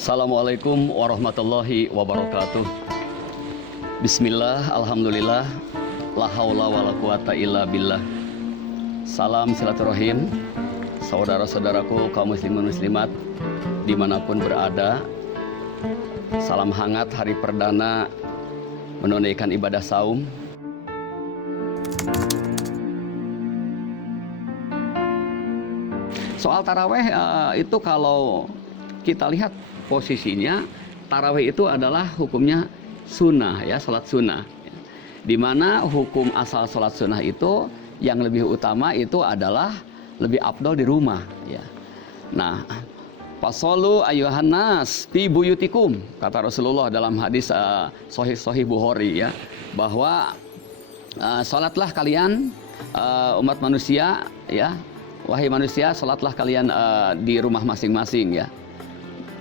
Assalamualaikum warahmatullahi wabarakatuh. Bismillah, alhamdulillah, la haula wala quwata illa billah. Salam silaturahim, saudara-saudaraku kaum muslimin muslimat dimanapun berada. Salam hangat hari perdana menunaikan ibadah saum. Soal taraweh itu kalau kita lihat posisinya, taraweh itu adalah hukumnya sunnah ya, salat sunnah. Di mana hukum asal salat sunnah itu yang lebih utama itu adalah lebih afdol di rumah ya. Nah, fasolu ayuhan nas fi buyutikum, kata Rasulullah dalam hadis sahih Bukhari ya, bahwa salatlah kalian umat manusia ya, wahai manusia, salatlah kalian di rumah masing-masing ya.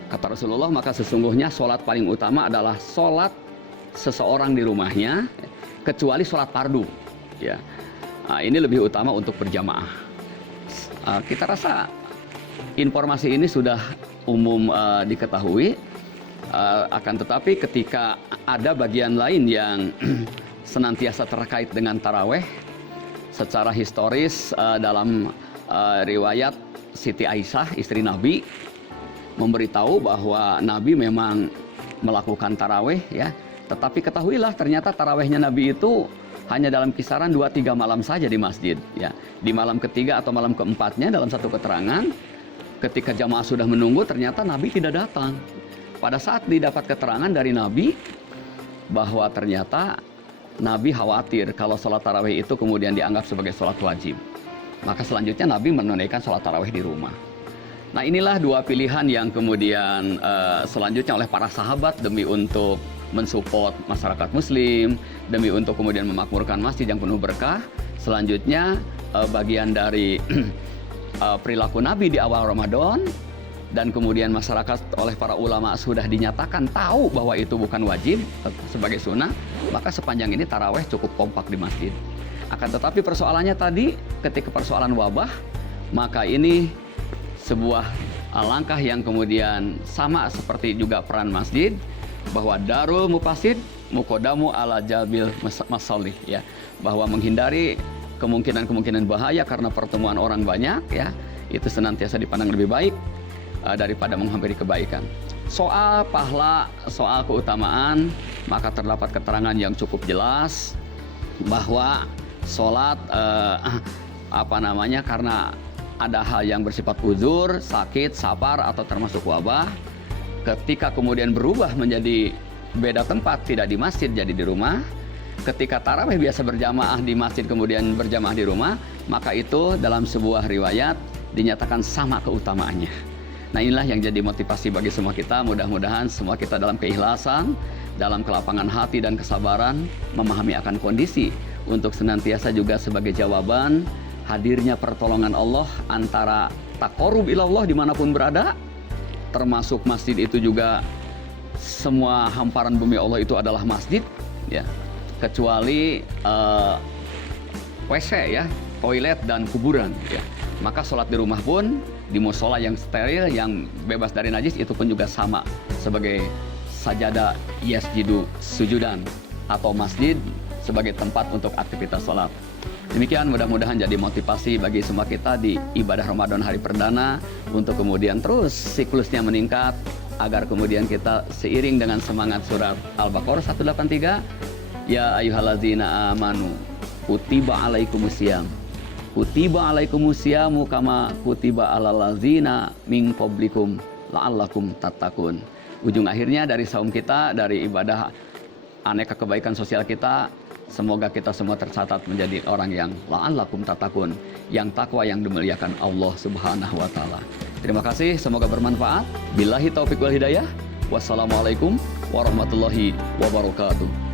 Kata Rasulullah, maka sesungguhnya salat paling utama adalah salat seseorang di rumahnya, kecuali salat fardu ya. Ini lebih utama untuk berjamaah. Kita rasa informasi ini sudah umum diketahui, akan tetapi ketika ada bagian lain yang senantiasa terkait dengan taraweh, secara historis dalam riwayat Siti Aisyah istri Nabi memberitahu bahwa Nabi memang melakukan taraweh ya, tetapi ketahuilah ternyata tarawehnya Nabi itu hanya dalam kisaran 2-3 malam saja di masjid ya. Di malam ketiga atau malam keempatnya dalam satu keterangan, ketika jamaah sudah menunggu ternyata Nabi tidak datang. Pada saat didapat keterangan dari Nabi bahwa ternyata Nabi khawatir kalau sholat tarawih itu kemudian dianggap sebagai sholat wajib, maka selanjutnya Nabi menunaikan sholat tarawih di rumah. Nah, inilah dua pilihan yang kemudian selanjutnya oleh para sahabat demi untuk mensupport masyarakat muslim, demi untuk kemudian memakmurkan masjid yang penuh berkah. Selanjutnya bagian dari perilaku Nabi di awal Ramadan, dan kemudian masyarakat oleh para ulama sudah dinyatakan tahu bahwa itu bukan wajib sebagai sunnah, maka sepanjang ini taraweh cukup kompak di masjid. Akan tetapi persoalannya tadi, ketika persoalan wabah, maka ini sebuah langkah yang kemudian sama seperti juga peran masjid, bahwa darul mufasid muqaddamu ala jalbil masalih ya, bahwa menghindari kemungkinan bahaya karena pertemuan orang banyak ya, itu senantiasa dipandang lebih baik daripada menghampiri kebaikan. Soal pahala, soal keutamaan, maka terdapat keterangan yang cukup jelas bahwa sholat karena ada hal yang bersifat uzur, sakit, safar atau termasuk wabah, ketika kemudian berubah menjadi beda tempat, tidak di masjid jadi di rumah. Ketika tarawih biasa berjamaah di masjid kemudian berjamaah di rumah, maka itu dalam sebuah riwayat dinyatakan sama keutamaannya. Nah, inilah yang jadi motivasi bagi semua kita. Mudah-mudahan semua kita dalam keikhlasan, dalam kelapangan hati dan kesabaran memahami akan kondisi, untuk senantiasa juga sebagai jawaban hadirnya pertolongan Allah antara taqarrub ilallah dimanapun berada, termasuk masjid itu juga semua hamparan bumi Allah itu adalah masjid ya, kecuali WC ya, toilet dan kuburan ya. Maka sholat di rumah pun di musola yang steril, yang bebas dari najis, itu pun juga sama sebagai sajadah yasjidu sujudan, atau masjid sebagai tempat untuk aktivitas sholat. Demikian, mudah-mudahan jadi motivasi bagi semua kita di ibadah Ramadan hari perdana untuk kemudian terus siklusnya meningkat, agar kemudian kita seiring dengan semangat surat Al-Baqarah 183, ya ayyuhallazina amanu kutiba alaikumusiyam kama kutiba alal ladzina min qablikum la'allakum tattaqun. Ujung akhirnya dari saum kita, dari ibadah aneka kebaikan sosial kita, semoga kita semua tercatat menjadi orang yang la'allakum tattaqun, yang takwa, yang dimuliakan Allah Subhanahu wa taala. Terima kasih, semoga bermanfaat. Billahi taufiq wal hidayah. Wassalamualaikum warahmatullahi wabarakatuh.